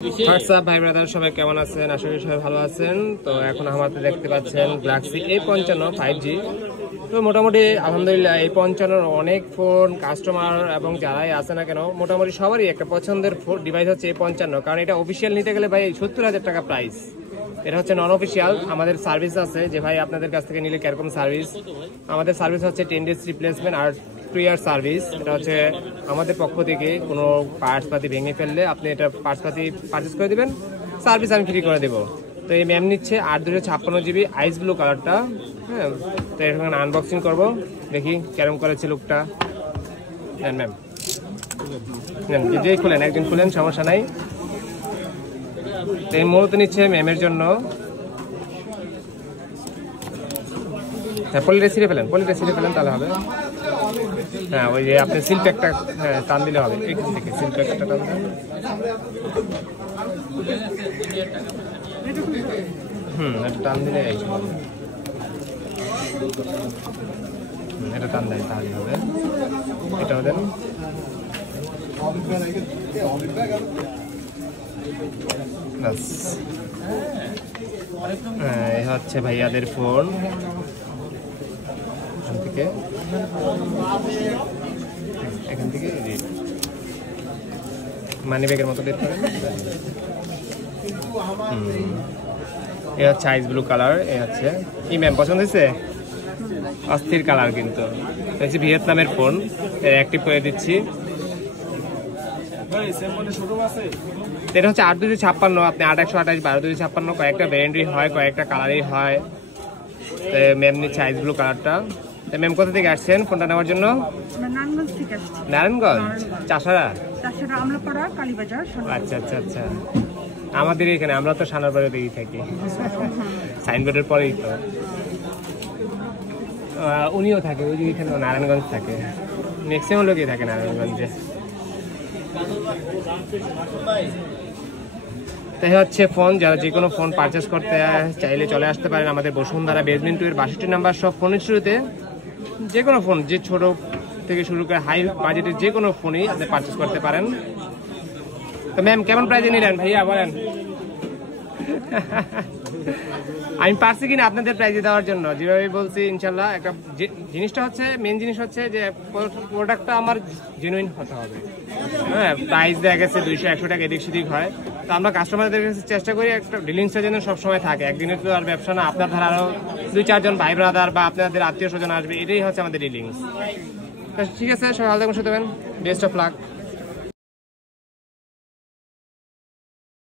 WhatsApp ভাই brother, সবাই কেমন আছেন? আশা করি সবাই ভালো আছেন। তো এখন আমাদের দেখতে পাচ্ছেন গ্যালাক্সি A55 5G। তো মোটামুটি আলহামদুলিল্লাহ A55 অনেক ফোন কাস্টমার এবং যারাই আছে না কেন মোটামুটি সবারই একটা পছন্দের ডিভাইস হচ্ছে A55, কারণ এটা অফিসিয়াল নিতে গেলে ভাই 70,000 টাকা প্রাইস। এটা হচ্ছে নন অফিসিয়াল। আমাদের সার্ভিস আছে যে ভাই আপনাদের কাছ থেকে নিলে কিরকম সার্ভিস। আমাদের সার্ভিস হচ্ছে 10 days রিপ্লেসমেন্ট আর 2 year সার্ভিস। এটা হচ্ছে আমাদের পক্ষ থেকে কোনো পার্টস পাতি ভেঙে ফেললে আপনি এটা পার্টস পাতি পারচেস করে দেবেন, সার্ভিস আমি ফ্রি করে দেবো। তো এই ম্যাম নিচ্ছে 8/256 GB আইস ব্লু কালারটা। হ্যাঁ, তো এখানে আনবক্সিং করবো, দেখি কেরম করেছে লুকটা। হ্যাঁ ম্যাম, যেই খুলেন, একদিন খুলেন, সমস্যা নাই। এই মূলত নিচ্ছে ম্যামের জন্য। হ্যাঁ, পলিটা ছিঁড়ে ফেলেন, পলিটা ছিঁড়ে ফেলেন তাহলে হবে। হ্যাঁ, ওই যে আপনি সিল প্যাকটা টান দিলে হবে। এখান থেকে সিল প্যাকটা টান দেন। এটা টান দিলে এটা টান দেয় তাহলে হবে। এটাও দেন। এই হচ্ছে ভাইয়াদের ফোন। এখান থেকে মানি ব্যাগের মতো বের করেন। এ হচ্ছে আইস ব্লু কালার। এ হচ্ছে কি ম্যাম পছন্দ হয়েছে? অস্থির কালার, কিন্তু হচ্ছে ভিয়েতনামের ফোন। অ্যাক্টিভ করে দিচ্ছি। এটা হচ্ছে 8/256। আপনি 8/128, 12/256 কয়েকটা ভ্যারিয়েন্টই হয়, কয়েকটা কালারই হয়। ম্যাম নিচ্ছে আইস ব্লু কালারটা। ম্যাম কোথা থেকে আসছেন ফোনটা নেওয়ার জন্য? নারায়ণগঞ্জ থেকে আসছি। নারায়ণগঞ্জ, চাষারা? চাষারা, আমলাপাড়া, কালীবাজার। আচ্ছা আচ্ছা আচ্ছা, আমাদের এখানে, আমরা তো সানারপাড়া দিকেই থাকি, সাইনবোর্ডের পরেই তো। উনিও থাকে ওই যে এখানে, নারায়ণগঞ্জ থাকে, ম্যাক্সিমাম লোকই থাকে নারায়ণগঞ্জে। তাই হচ্ছে ফোন, যারা যে কোনো ফোন পারচেস করতে চাইলে চলে আসতে পারেন আমাদের বসুন্ধরা বেসমেন্ট 2 এর 62 নাম্বার সব ফোনের শুরুতে। যে কোনো ফোন, যে ছোট থেকে শুরু করে হাই বাজেটের যে কোনো ফোনই আপনি পারচেস করতে পারেন। তো ম্যাম কেমন প্রাইজে নিলেন ভাইয়া বলেন? আমি পারছি কিনা আপনাদের প্রাইজে দেওয়ার জন্য, যেভাবে বলছি ইনশাল্লাহ। একটা জিনিসটা হচ্ছে, মেন জিনিস হচ্ছে যে প্রোডাক্টটা আমার জেনুইন হতে হবে। হ্যাঁ, প্রাইস দেখা গেছে 200-100 টাকা এদিক সেদিক হয়। তো আমরা কাস্টমারদের কাছে চেষ্টা করি একটা ডিলিংসটা যেন সবসময় থাকে। একদিনের তো আর ব্যবসা না, আপনার ধারা আরও 2-4 জন ভাই ব্রাদার বা আপনাদের আত্মীয় স্বজন আসবে, এটাই হচ্ছে আমাদের ডিলিংস। ঠিক আছে, সবাই ভালো থাকবেন, সুস্থ থাকবেন, বেস্ট অফ লাক।